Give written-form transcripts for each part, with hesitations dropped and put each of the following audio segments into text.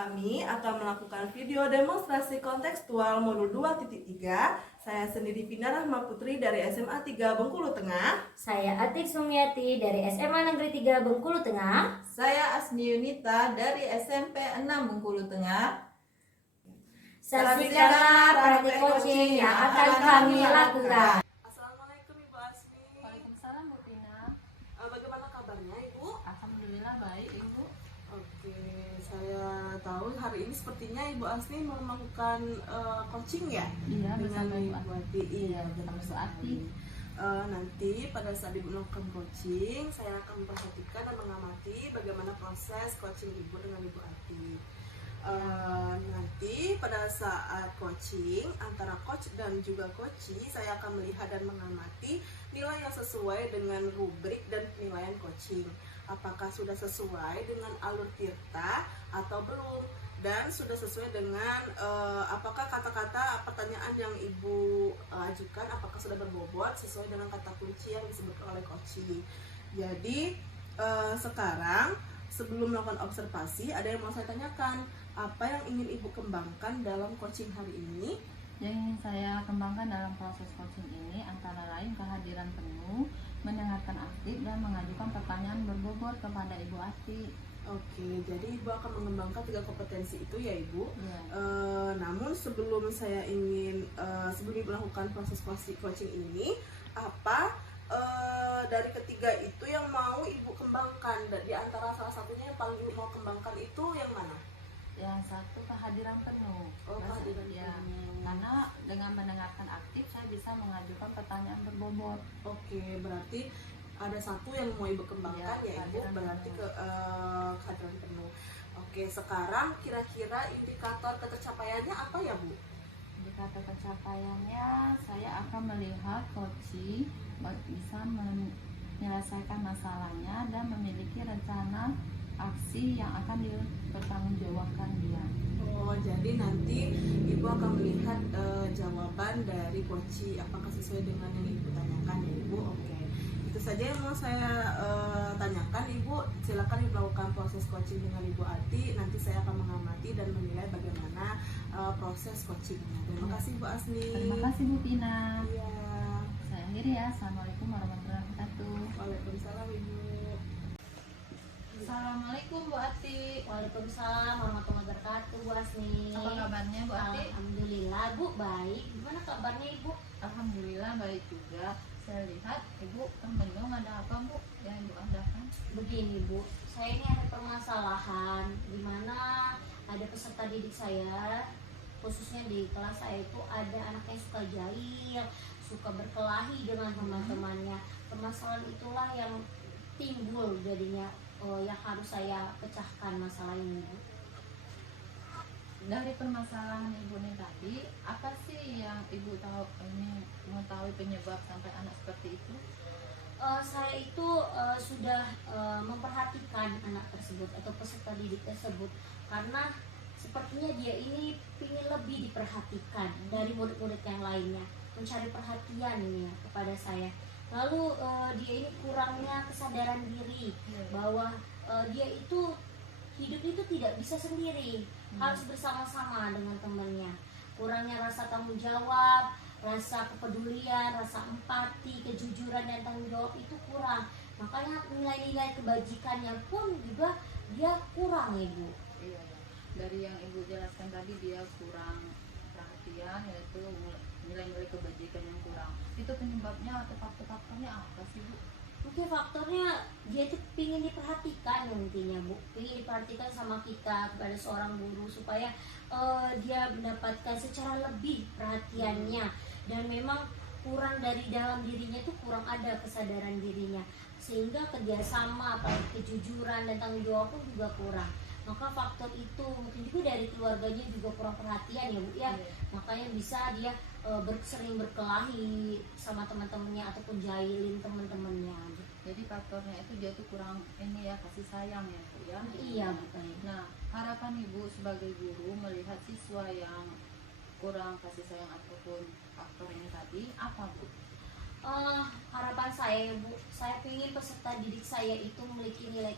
Kami akan melakukan video demonstrasi kontekstual modul 2.3. Saya sendiri Vina Rahma Putri dari SMA 3 Bengkulu Tengah. Saya Atik Sumiati dari SMA Negeri 3 Bengkulu Tengah. Saya Asni Yunita dari SMP 6 Bengkulu Tengah. Saksikanlah praktik coaching yang akan kami lakukan. Assalamualaikum Ibu Asni. Waalaikumsalam Bu Tina. Bagaimana kabarnya Ibu? Alhamdulillah baik Ibu. Oke, saya tahu hari ini sepertinya Ibu Asni mau melakukan coaching ya? Iya Dengan bersama Ibu Ati. Iya bersama Bu Ati. Nanti pada saat Ibu melakukan coaching, saya akan memperhatikan dan mengamati bagaimana proses coaching Ibu dengan Ibu Ati. Nanti pada saat coaching antara coach dan juga coachee, saya akan melihat dan mengamati nilai yang sesuai dengan rubrik dan penilaian coaching. Apakah sudah sesuai dengan alur tirta atau belum, dan sudah sesuai dengan apakah kata-kata pertanyaan yang Ibu ajukan apakah sudah berbobot sesuai dengan kata kunci yang disebutkan oleh coachee. Jadi sekarang sebelum melakukan observasi, ada yang mau saya tanyakan. Apa yang ingin Ibu kembangkan dalam coaching hari ini? Yang ingin saya kembangkan dalam proses coaching ini antara lain kehadiran penuh, mendengarkan aktif dan mengajukan pertanyaan berbobot kepada Ibu Ati. Oke, jadi Ibu akan mengembangkan 3 kompetensi itu ya Ibu. Ya. Namun sebelum saya ingin sebelum Ibu melakukan proses coaching ini, apa dari ketiga itu yang mau Ibu kembangkan? Di antara salah satunya yang paling Ibu mau kembangkan itu yang mana? Yang satu kehadiran penuh. Kehadiran ya, penuh. karena dengan mendengarkan aktif saya bisa mengajukan pertanyaan berbobot. Oke, berarti ada satu yang mau Ibu kembangkan ya Ibu, kehadiran berarti penuh. kehadiran penuh. Oke, sekarang kira-kira indikator ketercapaiannya apa ya Bu? Indikator pencapaiannya, saya akan melihat coachee bisa menyelesaikan masalahnya dan memiliki rencana aksi yang akan dipertanggungjawabkan dia. Oh, jadi nanti Ibu akan melihat jawaban dari coachee apakah sesuai dengan yang Ibu tanyakan ya Ibu. Oke, itu saja yang mau saya tanyakan Ibu. Silakan Ibu lakukan proses coaching dengan Ibu Ati. Nanti saya akan mengamati dan menilai bagaimana proses coachingnya. Terima kasih Bu Asni. Terima kasih Bu Tina. Iya. Saya akhiri ya. Assalamualaikum warahmatullahi wabarakatuh. Waalaikumsalam Ibu. Assalamualaikum Bu Ati. Waalaikumsalam warahmatullahi wabarakatuh, Bu Asni. Apa kabarnya Bu Ati? Alhamdulillah Bu, baik. Gimana kabarnya Ibu? Alhamdulillah baik juga. Saya lihat Ibu mendung ada apa Bu yang Ibu adakan? Begini Bu, saya ini ada permasalahan di mana ada peserta didik saya, khususnya di kelas saya itu ada anak yang suka jahil, suka berkelahi dengan teman-temannya. Permasalahan itulah yang timbul jadinya yang harus saya pecahkan masalah ini Bu. Dari permasalahan Ibu ini tadi, apa sih yang Ibu tahu ini mengetahui penyebab sampai anak seperti itu? Saya itu sudah memperhatikan anak tersebut atau peserta didik tersebut, karena sepertinya dia ini ingin lebih diperhatikan dari murid-murid yang lainnya, mencari perhatian ini ya kepada saya. Lalu dia ini kurangnya kesadaran diri bahwa dia itu hidup itu tidak bisa sendiri, harus bersama-sama dengan temannya. Kurangnya rasa tanggung jawab, rasa kepedulian, rasa empati, kejujuran dan tanggung jawab itu kurang. Makanya nilai-nilai kebajikannya pun juga dia kurang ya Bu. Iya, dari yang Ibu jelaskan tadi dia kurang perhatian, yaitu nilai-nilai kebajikan yang kurang. Itu penyebabnya atau faktor-faktornya apa sih Bu? Mungkin faktornya dia itu ingin diperhatikan intinya Bu, ingin diperhatikan sama kita kepada seorang guru supaya dia mendapatkan secara lebih perhatiannya, dan memang kurang dari dalam dirinya itu kurang ada kesadaran dirinya, sehingga kerjasama apalagi kejujuran dan tanggung jawab pun juga kurang. Maka faktor itu mungkin juga dari keluarganya juga kurang perhatian ya Bu ya. Makanya bisa dia sering berkelahi sama teman-temannya ataupun jahilin teman-temannya. Jadi faktornya itu dia tuh kurang ini ya, kasih sayang ya Bu ya. Iya betul. Nah, harapan Ibu sebagai guru melihat siswa yang kurang kasih sayang ataupun faktor ini tadi apa Bu? Harapan saya Bu, saya ingin peserta didik saya itu memiliki nilai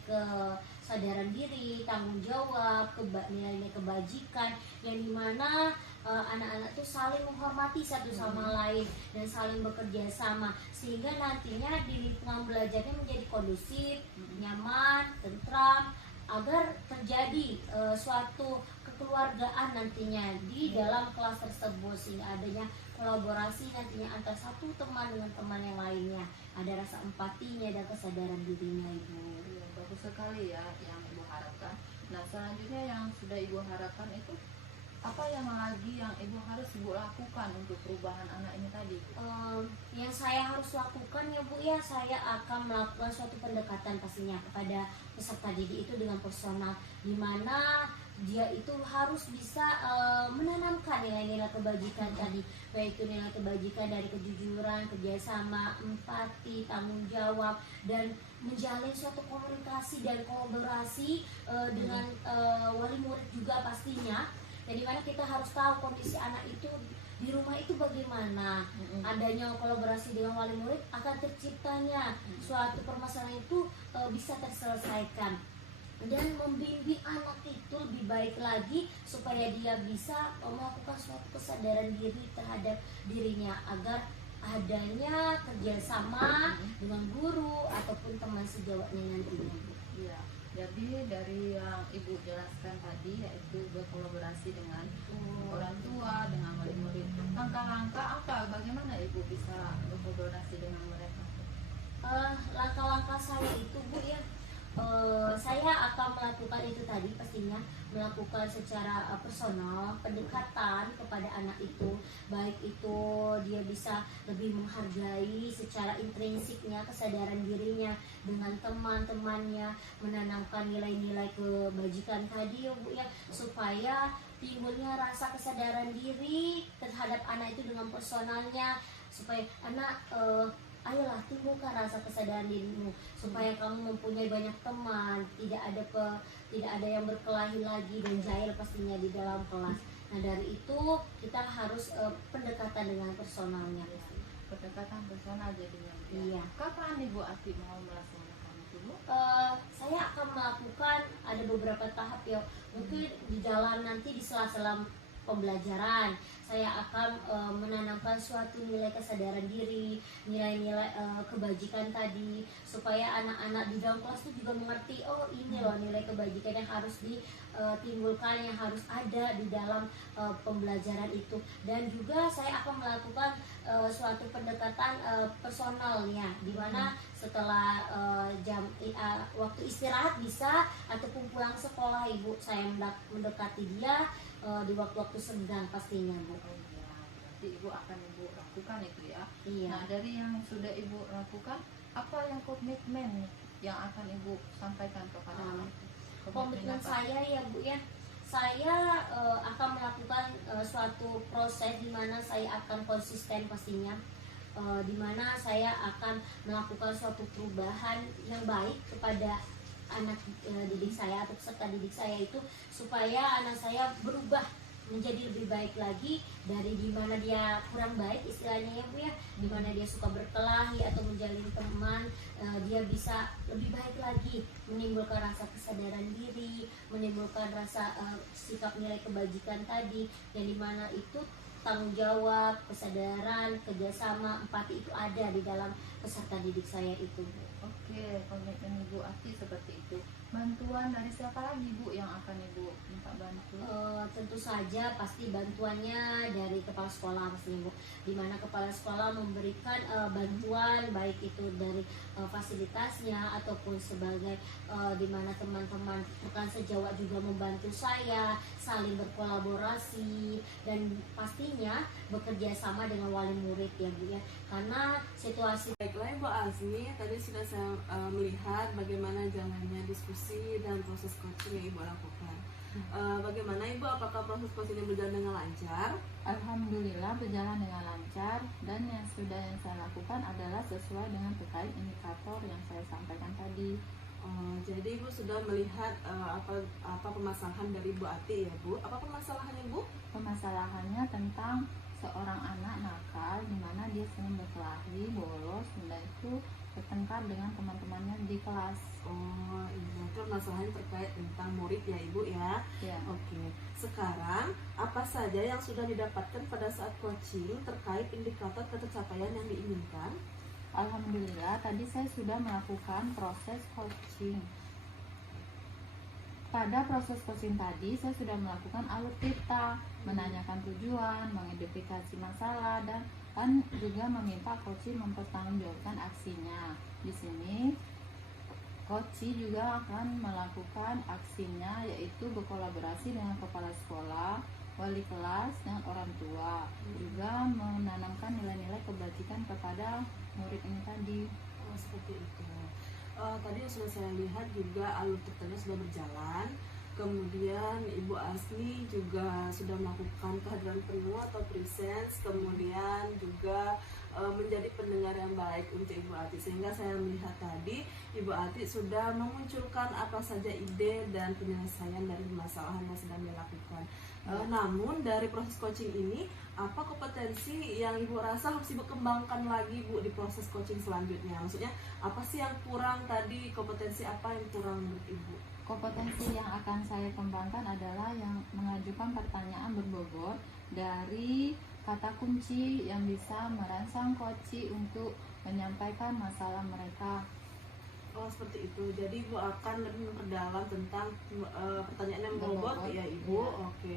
kesadaran diri, tanggung jawab, nilai-nilai kebajikan, yang dimana anak-anak tuh saling menghormati satu sama lain dan saling bekerja sama, sehingga nantinya di lingkungan belajarnya menjadi kondusif, nyaman, tentram, agar terjadi suatu kekeluargaan nantinya di dalam kelas tersebut, sehingga adanya kolaborasi nantinya antar satu teman dengan teman yang lainnya, ada rasa empatinya dan kesadaran dirinya, Ibu. Iya, bagus sekali ya yang ibu harapkan. Nah, selanjutnya yang sudah ibu harapkan itu apa yang lagi yang ibu harus ibu lakukan untuk perubahan anak ini tadi? Yang saya harus lakukan ya Bu ya, saya akan melakukan suatu pendekatan pastinya kepada peserta didik itu dengan personal, di mana dia itu harus bisa menanamkan nilai-nilai kebajikan tadi, baik itu nilai kebajikan dari kejujuran, kerjasama, empati, tanggung jawab, dan menjalin suatu komunikasi dan kolaborasi dengan wali murid juga pastinya. Jadi mana kita harus tahu kondisi anak itu di rumah itu bagaimana. Adanya kolaborasi dengan wali murid akan terciptanya suatu permasalahan itu bisa terselesaikan, dan membimbing anak itu lebih baik lagi supaya dia bisa melakukan suatu kesadaran diri terhadap dirinya, agar adanya kerjasama dengan guru ataupun teman sejawatnya nantinya. Iya. Jadi dari yang ibu jelaskan tadi, yaitu berkolaborasi dengan orang tua, dengan wali murid. Langkah-langkah apa? Bagaimana ibu bisa berkolaborasi dengan mereka? Langkah-langkah saya itu Bu ya, saya akan melakukan itu tadi, pastinya melakukan secara personal pendekatan kepada anak itu, baik itu dia bisa lebih menghargai secara intrinsiknya kesadaran dirinya dengan teman-temannya, menanamkan nilai-nilai kebajikan tadi ya Bu ya, supaya timbulnya rasa kesadaran diri terhadap anak itu dengan personalnya, supaya anak ayolah timbulkan rasa kesadaran dirimu supaya kamu mempunyai banyak teman, tidak ada yang berkelahi lagi dan jahil pastinya di dalam kelas. Nah, dari itu kita harus pendekatan dengan personalnya. Pendekatan personal jadinya. Iya. Kapan ibu Ati mau melaksanakan itu, Bu? Saya akan melakukan ada beberapa tahap ya, mungkin di dalam nanti di sela-sela pembelajaran saya akan menanamkan suatu nilai kesadaran diri, nilai-nilai kebajikan tadi, supaya anak-anak di dalam kelas itu juga mengerti, oh ini loh nilai kebajikan yang harus ditimbulkan, yang harus ada di dalam pembelajaran itu. Dan juga saya akan melakukan suatu pendekatan personalnya, di mana setelah waktu istirahat bisa ataupun pulang sekolah Ibu, saya mendekati dia di waktu-waktu senggang pastinya Bu. Oh iya, berarti ibu akan ibu lakukan itu ya. Iya. Nah, dari yang sudah ibu lakukan, apa yang komitmen yang akan ibu sampaikan kepada anak itu? Komitmen apa? saya ya Bu ya, saya akan melakukan suatu proses di mana saya akan konsisten pastinya, di mana saya akan melakukan suatu perubahan yang baik kepada anak didik saya atau peserta didik saya itu, supaya anak saya berubah menjadi lebih baik lagi dari dimana dia kurang baik istilahnya ya Bu ya, dimana dia suka berkelahi atau menjalin teman, dia bisa lebih baik lagi, menimbulkan rasa kesadaran diri, menimbulkan rasa sikap nilai kebajikan tadi, yang dimana itu tanggung jawab, kesadaran, kerjasama, empati itu ada di dalam peserta didik saya itu Bu. Oke, komitmen Ibu Ati seperti itu. Bantuan dari siapa lagi Bu yang akan Ibu minta bantu? Tentu saja pasti bantuannya dari kepala sekolah pastinya Bu, di mana kepala sekolah memberikan bantuan baik itu dari fasilitasnya ataupun sebagai di mana teman-teman rekan sejawat juga membantu saya, saling berkolaborasi, dan pastinya bekerja sama dengan wali murid ya Bu ya, karena situasi. Baiklah Ibu Azmi, tadi sudah saya melihat bagaimana jalannya diskusi dan proses coaching yang Ibu lakukan. Bagaimana Ibu, apakah proses coaching berjalan dengan lancar? Alhamdulillah berjalan dengan lancar, dan yang saya lakukan adalah sesuai dengan terkait indikator yang saya sampaikan tadi. Jadi Ibu sudah melihat apa permasalahan dari Bu Ati ya Bu? Apa permasalahannya Bu? Permasalahannya tentang seorang anak nakal di mana dia sering berkelahi, bolos, dan itu bertengkar dengan teman-temannya di kelas. Oh iya, itu masalahnya terkait tentang murid ya Ibu ya. Ya. Oke, sekarang apa saja yang sudah didapatkan pada saat coaching terkait indikator tercapaian yang diinginkan? Alhamdulillah tadi saya sudah melakukan proses coaching. Pada proses coaching tadi saya sudah melakukan alur pita, menanyakan tujuan, mengidentifikasi masalah, dan juga meminta coaching mempertanggungjawabkan aksinya. Di sini coaching juga akan melakukan aksinya, yaitu berkolaborasi dengan kepala sekolah, wali kelas, dan orang tua, juga menanamkan nilai-nilai kebajikan kepada murid ini tadi. Oh, seperti itu. Tadi yang sudah saya lihat juga alur pipanya sudah berjalan. Kemudian Ibu Asni juga sudah melakukan kehadiran penuh atau presence, kemudian juga menjadi pendengar yang baik untuk Ibu Ati, sehingga saya melihat tadi Ibu Ati sudah memunculkan apa saja ide dan penyelesaian dari permasalahan yang sedang dilakukan. Namun dari proses coaching ini, apa kompetensi yang Ibu rasa harus Ibu kembangkan lagi Bu di proses coaching selanjutnya? Maksudnya apa sih yang kurang tadi, kompetensi apa yang kurang menurut Ibu? Kompetensi yang akan saya kembangkan adalah yang mengajukan pertanyaan berbobot dari kata kunci yang bisa merangsang coach untuk menyampaikan masalah mereka. Oh seperti itu. Jadi Ibu akan lebih memperdalam tentang pertanyaan yang berbobot ya Ibu. Ya. Oke.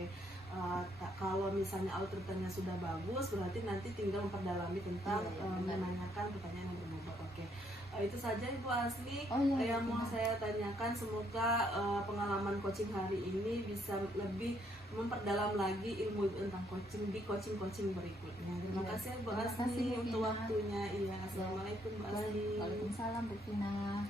Kalau misalnya alur pertanyaan sudah bagus, berarti nanti tinggal memperdalami tentang menanyakan pertanyaan yang berbobot. Oke. Itu saja Ibu Asni yang mau saya tanyakan. Semoga pengalaman coaching hari ini bisa lebih memperdalam lagi ilmu tentang coaching di coaching berikutnya. Terima kasih Bu Asni untuk waktunya. Iya, assalamualaikum Bu Asni. Waalaikumsalam Bu Tina.